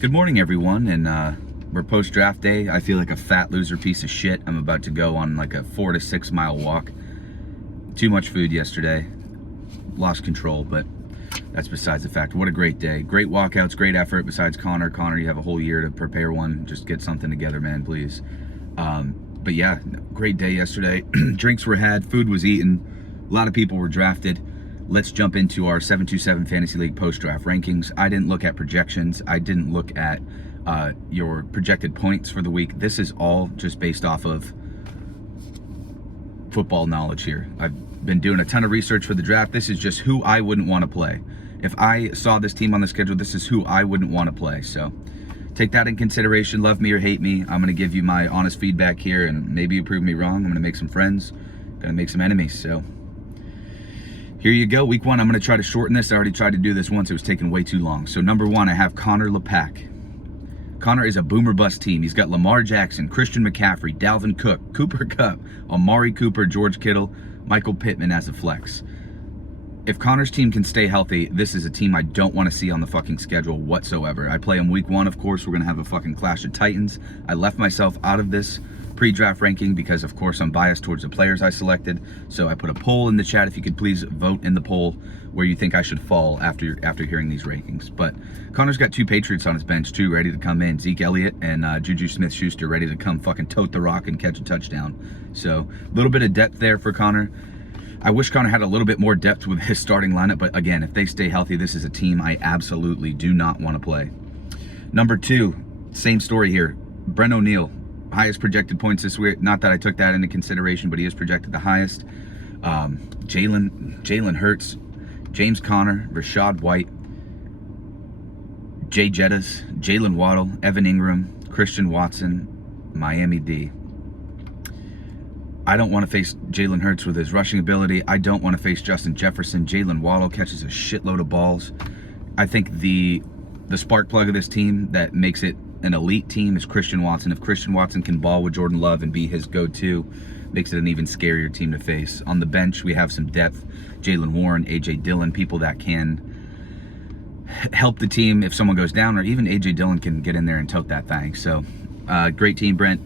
Good morning, everyone, and we're post-draft day. I feel like a fat loser piece of shit. I'm about to go on like a 4 to 6 mile walk. Too much food yesterday. Lost control, but that's besides the fact. What a great day. Great walkouts, great effort. Besides Connor. Connor, you have a whole year to prepare one. Just get something together, man, please. But yeah, great day yesterday. Drinks were had, food was eaten. A lot of people were drafted. Let's jump into our 727 Fantasy League post-draft rankings. I didn't look at projections. I didn't look at your projected points for the week. This is all just based off of football knowledge here. I've been doing a ton of research for the draft. This is just who I wouldn't want to play. If I saw this team on the schedule, this is who I wouldn't want to play. So take that in consideration. Love me or hate me. I'm going to give you my honest feedback here, and maybe you prove me wrong. I'm going to make some friends. Going to make some enemies. So here you go. Week one, I'm going to try to shorten this. I already tried to do this once. It was taking way too long. So number one, I have Connor LePack. Connor is a boomer bust team. He's got Lamar Jackson, Christian McCaffrey, Dalvin Cook, Cooper Kupp, Amari Cooper, George Kittle, Michael Pittman as a flex. If Connor's team can stay healthy, this is a team I don't want to see on the fucking schedule whatsoever. I play him week one, of course. We're going to have a fucking clash of titans. I left myself out of this pre-draft ranking because, of course, I'm biased towards the players I selected. So I put a poll in the chat. If you could please vote in the poll where you think I should fall after hearing these rankings. But Connor's got two Patriots on his bench, too, ready to come in. Zeke Elliott and Juju Smith-Schuster ready to come fucking tote the rock and catch a touchdown. So a little bit of depth there for Connor. I wish Connor had a little bit more depth with his starting lineup, but again, if they stay healthy, this is a team I absolutely do not want to play. Number two, same story here. Brent O'Neill, highest projected points this week. Not that I took that into consideration, but he is projected the highest. Jalen Hurts, James Conner, Rachaad White, Jay Jettas, Jalen Waddle, Evan Ingram, Christian Watson, Miami D. I don't want to face Jalen Hurts with his rushing ability. I don't want to face Justin Jefferson. Jalen Waddle catches a shitload of balls. I think the spark plug of this team that makes it an elite team is Christian Watson. If Christian Watson can ball with Jordan Love and be his go-to, makes it an even scarier team to face. On the bench, we have some depth. Jaylen Warren, A.J. Dillon, people that can help the team if someone goes down, or even A.J. Dillon can get in there and tote that thing. So, great team, Brent.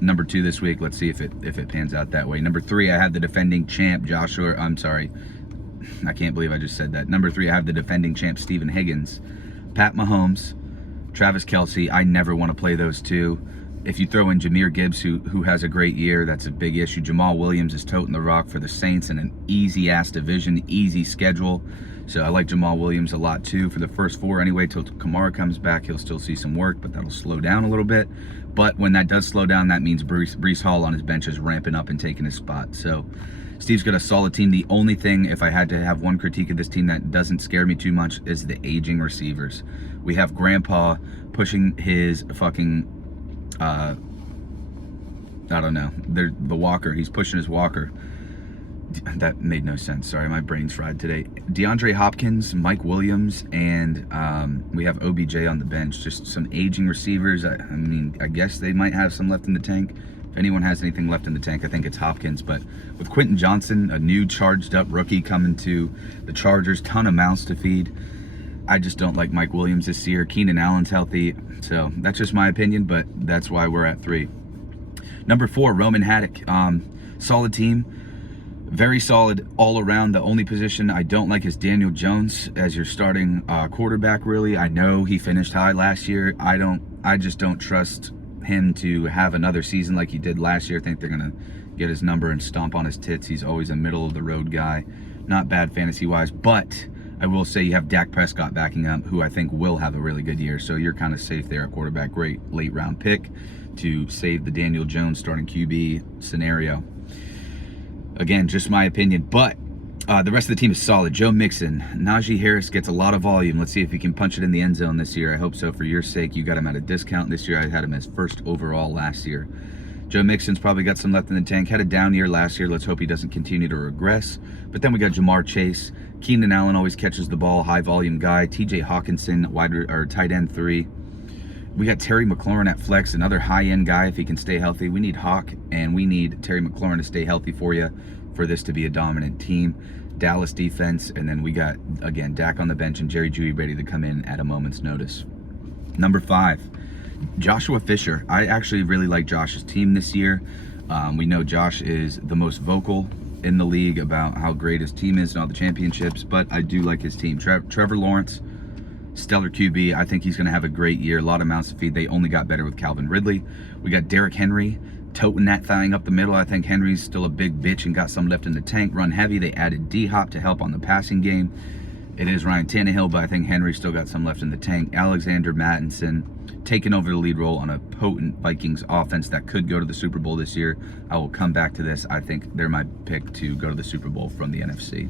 Number two this week. Let's see if it pans out that way. Number three, I have the defending champ, I can't believe I just said that. Number three, I have the defending champ, Stephen Higgins. Pat Mahomes, Travis Kelce. I never want to play those two. If you throw in Jahmyr Gibbs, who has a great year, that's a big issue. Jamal Williams is toting the rock for the Saints in an easy-ass division, easy schedule. So I like Jamal Williams a lot, too, for the first four anyway. Till Kamara comes back, he'll still see some work, but that'll slow down a little bit. But when that does slow down, that means Breece Hall on his bench is ramping up and taking his spot. So Steve's got a solid team. The only thing, if I had to have one critique of this team that doesn't scare me too much, is the aging receivers. We have Grandpa pushing his fucking, I don't know, the walker. He's pushing his walker. That made no sense. Sorry, my brain's fried today. DeAndre Hopkins, Mike Williams, and we have OBJ on the bench. Just some aging receivers. I mean, I guess they might have some left in the tank. If anyone has anything left in the tank, I think it's Hopkins. But with Quentin Johnson, a new charged-up rookie coming to the Chargers, ton of mouths to feed. I just don't like Mike Williams this year. Keenan Allen's healthy. So that's just my opinion, but that's why we're at three. Number four, Roman Haddock. Solid team. Very solid all around. The only position I don't like is Daniel Jones as your starting quarterback, really. I know he finished high last year. I just don't trust him to have another season like he did last year. I think they're going to get his number and stomp on his tits. He's always a middle-of-the-road guy. Not bad fantasy-wise, but I will say you have Dak Prescott backing up, who I think will have a really good year. So you're kind of safe there at quarterback. Great late-round pick to save the Daniel Jones starting QB scenario. Again, just my opinion, but the rest of the team is solid. Joe Mixon, Najee Harris gets a lot of volume. Let's see if he can punch it in the end zone this year. I hope so for your sake. You got him at a discount this year. I had him as first overall last year. Joe Mixon's probably got some left in the tank. Had a down year last year. Let's hope he doesn't continue to regress. But then we got Jamar Chase. Keenan Allen always catches the ball, high volume guy. TJ Hawkinson, tight end 3. We got Terry McLaurin at flex, another high-end guy if he can stay healthy. We need Hawk, and we need Terry McLaurin to stay healthy for you for this to be a dominant team. Dallas defense, and then we got, again, Dak on the bench and Jerry Jeudy ready to come in at a moment's notice. Number 5, Joshua Fisher. I actually really like Josh's team this year. We know Josh is the most vocal in the league about how great his team is and all the championships, but I do like his team. Trevor Lawrence, stellar QB. I think he's going to have a great year. A lot of mouths to feed. They only got better with Calvin Ridley. We got Derrick Henry toting that thing up the middle. I think Henry's still a big bitch and got some left in the tank. Run heavy. They added D-Hop to help on the passing game. It is Ryan Tannehill, but I think Henry's still got some left in the tank. Alexander Mattison taking over the lead role on a potent Vikings offense that could go to the Super Bowl this year. I will come back to this. I think they're my pick to go to the Super Bowl from the NFC.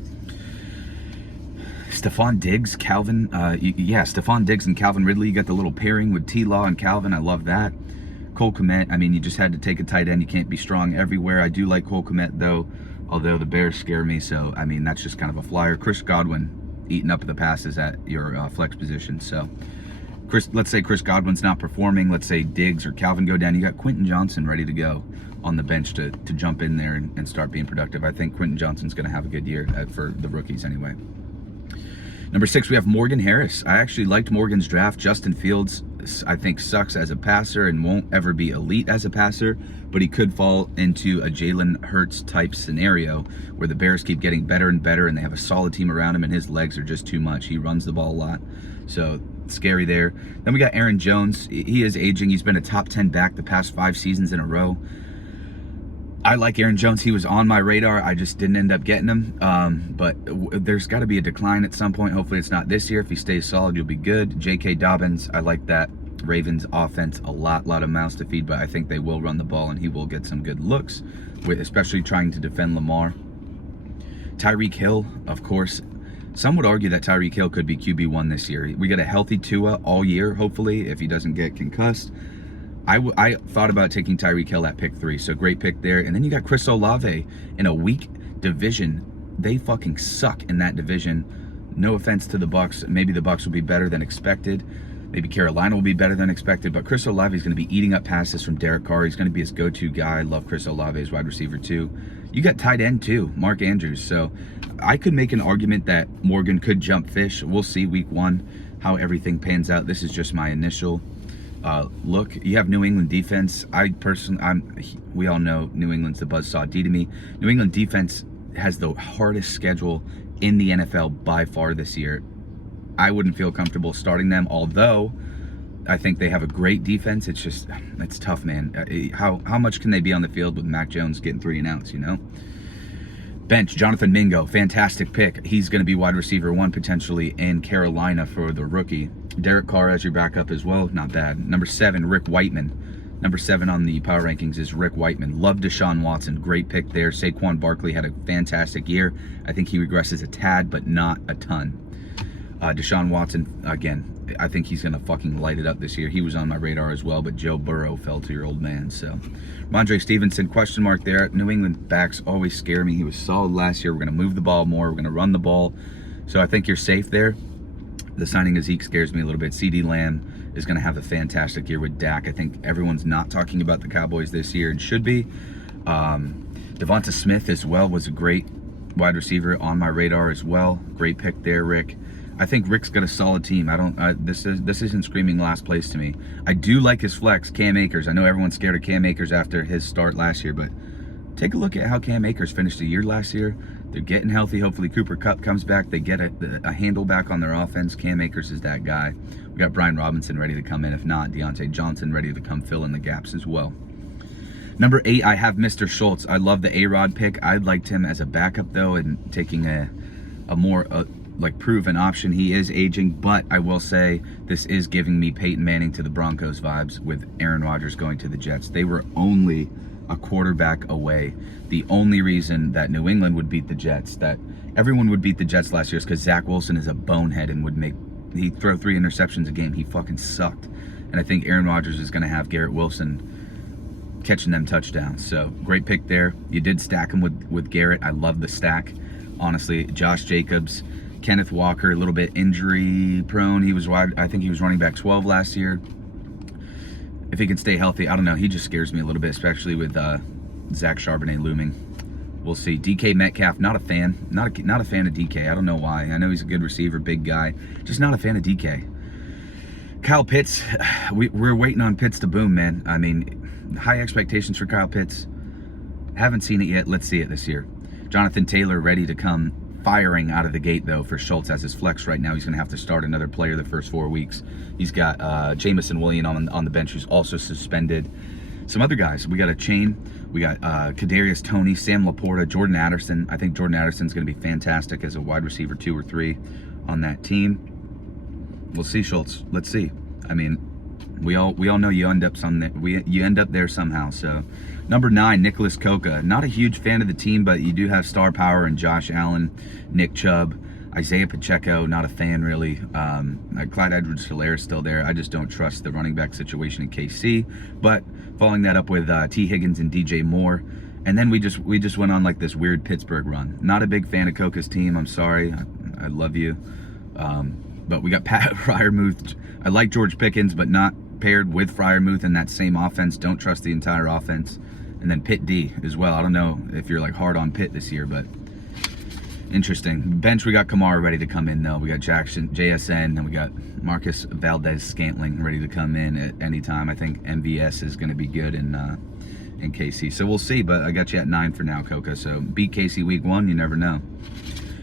Stephon Diggs, Stephon Diggs and Calvin Ridley. You got the little pairing with T-Law and Calvin. I love that. Cole Kmet, I mean, you just had to take a tight end. You can't be strong everywhere. I do like Cole Kmet, though, although the Bears scare me. So, I mean, that's just kind of a flyer. Chris Godwin eating up the passes at your flex position. So, let's say Chris Godwin's not performing. Let's say Diggs or Calvin go down. You got Quentin Johnson ready to go on the bench to jump in there and start being productive. I think Quentin Johnson's going to have a good year for the rookies anyway. Number 6, we have Morgan Harris. I actually liked Morgan's draft. Justin Fields, I think, sucks as a passer and won't ever be elite as a passer, but he could fall into a Jalen Hurts type scenario where the Bears keep getting better and better and they have a solid team around him and his legs are just too much. He runs the ball a lot, so scary there. Then we got Aaron Jones. He is aging. He's been a top 10 back the past 5 seasons in a row. I like Aaron Jones. He was on my radar. I just didn't end up getting him. But there's got to be a decline at some point. Hopefully it's not this year. If he stays solid, you'll be good. J.K. Dobbins, I like that Ravens offense a lot of mouths to feed, but I think they will run the ball and he will get some good looks, especially trying to defend Lamar. Tyreek Hill, of course. Some would argue that Tyreek Hill could be QB1 this year. We get a healthy Tua all year, hopefully, if he doesn't get concussed. I thought about taking Tyreek Hill at pick 3, so great pick there. And then you got Chris Olave in a weak division. They fucking suck in that division. No offense to the Bucs. Maybe the Bucs will be better than expected. Maybe Carolina will be better than expected. But Chris Olave is going to be eating up passes from Derek Carr. He's going to be his go-to guy. I love Chris Olave as wide receiver too. You got tight end too, Mark Andrews. So I could make an argument that Morgan could jump fish. We'll see week 1 how everything pans out. This is just my initial look. You have New England defense. We all know New England's the buzzsaw D to me. New England defense has the hardest schedule in the NFL by far this year. I wouldn't feel comfortable starting them, although I think they have a great defense. It's tough, man. How much can they be on the field with Mac Jones getting 3 and outs, you know? Bench, Jonathan Mingo, fantastic pick. He's going to be wide receiver 1 potentially in Carolina for the rookie. Derek Carr as your backup as well, not bad. Number 7, Rick Whiteman. Number 7 on the power rankings is Rick Whiteman. Love Deshaun Watson, great pick there. Saquon Barkley had a fantastic year. I think he regresses a tad, but not a ton. Deshaun Watson, again, I think he's going to fucking light it up this year. He was on my radar as well, but Joe Burrow fell to your old man. So, Ramondre Stevenson, question mark there. New England backs always scare me. He was solid last year. We're going to move the ball more. We're going to run the ball. So I think you're safe there. The signing of Zeke scares me a little bit. CeeDee Lamb is going to have a fantastic year with Dak. I think everyone's not talking about the Cowboys this year and should be. Devonta Smith as well was a great wide receiver on my radar as well. Great pick there, Rick. I think Rick's got a solid team. This isn't screaming last place to me. I do like his flex, Cam Akers. I know everyone's scared of Cam Akers after his start last year, but take a look at how Cam Akers finished the year last year. They're getting healthy. Hopefully Cooper Kupp comes back. They get a handle back on their offense. Cam Akers is that guy. We got Brian Robinson ready to come in. If not, Deontay Johnson ready to come fill in the gaps as well. Number 8, I have Mr. Schultz. I love the A-Rod pick. I liked him as a backup though, and taking a more proven option. He is aging, but I will say this is giving me Peyton Manning to the Broncos vibes with Aaron Rodgers going to the Jets. They were only a quarterback away. The only reason that New England would beat the Jets, that everyone would beat the Jets last year, is because Zach Wilson is a bonehead and he'd throw 3 interceptions a game. He fucking sucked. And I think Aaron Rodgers is going to have Garrett Wilson catching them touchdowns. So great pick there. You did stack him with Garrett. I love the stack. Honestly, Josh Jacobs, Kenneth Walker, a little bit injury prone. I think he was running back 12 last year. If he can stay healthy, I don't know. He just scares me a little bit, especially with Zach Charbonnet looming. We'll see. DK Metcalf, not a fan. Not a fan of DK. I don't know why. I know he's a good receiver, big guy. Just not a fan of DK. Kyle Pitts, we're waiting on Pitts to boom, man. I mean, high expectations for Kyle Pitts. Haven't seen it yet. Let's see it this year. Jonathan Taylor ready to come firing out of the gate, though, for Schultz as his flex right now. He's going to have to start another player the first 4 weeks. He's got Jamison Williams on the bench, who's also suspended. Some other guys. We got a chain. We got Kadarius Toney, Sam Laporta, Jordan Addison. I think Jordan Addison's going to be fantastic as a wide receiver 2 or 3 on that team. We'll see, Schultz. Let's see. I mean, we all know you end up there somehow. So, number 9, Nicholas Coca. Not a huge fan of the team, but you do have star power in Josh Allen, Nick Chubb, Isaiah Pacheco. Not a fan really. Clyde Edwards-Helaire is still there. I just don't trust the running back situation in KC. But following that up with T. Higgins and DJ Moore, and then we just went on like this weird Pittsburgh run. Not a big fan of Coca's team. I'm sorry. I love you. But we got Pat Freiermuth. I like George Pickens, but not paired with Freiermuth in that same offense. Don't trust the entire offense. And then Pitt D as well. I don't know if you're like hard on Pitt this year, but interesting. Bench, we got Kamara ready to come in, though. We got Jackson, JSN, and we got Marcus Valdez-Scantling ready to come in at any time. I think MVS is going to be good in KC. So we'll see, but I got you at 9 for now, Coca. So beat KC week 1, you never know.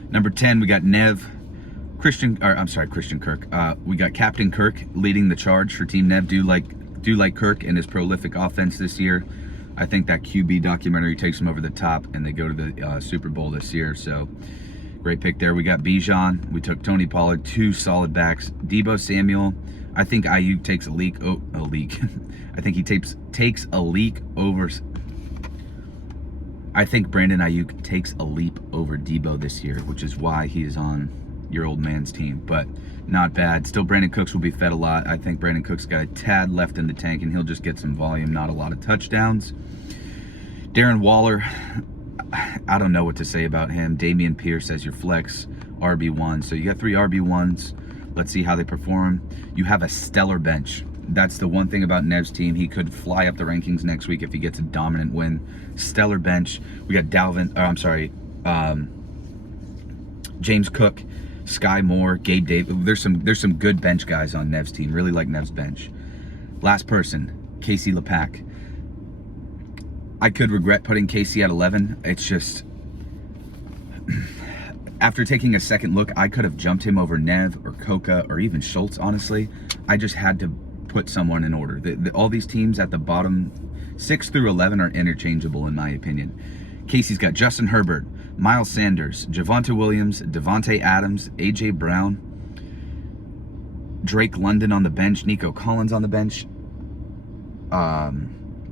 Number 10, we got Christian Kirk. We got Captain Kirk leading the charge for Team Nev. Do like Kirk and his prolific offense this year. I think that QB documentary takes them over the top, and they go to the Super Bowl this year. So great pick there. We got Bijan. We took Tony Pollard, 2 solid backs. Deebo Samuel. I think Ayuk takes a leak. I think he takes a leak over. I think Brandon Ayuk takes a leap over Deebo this year, which is why he is on your old man's team, but not bad. Still, Brandon Cooks will be fed a lot. I think Brandon Cooks got a tad left in the tank, and he'll just get some volume, not a lot of touchdowns. Darren Waller, I don't know what to say about him. Damian Pierce as your flex, RB1. So you got 3 RB1s. Let's see how they perform. You have a stellar bench. That's the one thing about Nev's team. He could fly up the rankings next week if he gets a dominant win. Stellar bench. We got James Cook, Sky Moore, Gabe Davis. There's some good bench guys on Nev's team. Really like Nev's bench. Last person, Casey Lepak. I could regret putting Casey at 11. It's just, after taking a second look, I could have jumped him over Nev or Coca or even Schultz, honestly. I just had to put someone in order. All these teams at the bottom, 6 through 11, are interchangeable in my opinion. Casey's got Justin Herbert, Miles Sanders, Javonte Williams, Devontae Adams, A.J. Brown, Drake London on the bench, Nico Collins on the bench.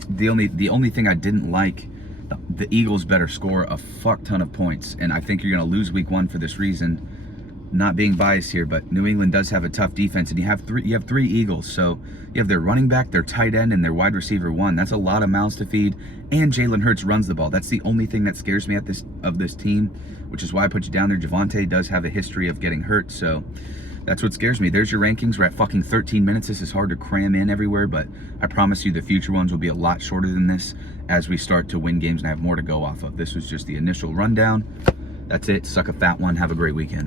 The only thing I didn't like, the Eagles better score a fuck ton of points, and I think you're going to lose week 1 for this reason. Not being biased here, but New England does have a tough defense, and you have 3 Eagles. So you have their running back, their tight end, and their wide receiver 1. That's a lot of mouths to feed, and Jalen Hurts runs the ball. That's the only thing that scares me of this team, which is why I put you down there. Javonte does have a history of getting hurt, so that's what scares me. There's your rankings. We're at fucking 13 minutes. This is hard to cram in everywhere, but I promise you the future ones will be a lot shorter than this as we start to win games and have more to go off of. This was just the initial rundown. That's it. Suck a fat one. Have a great weekend.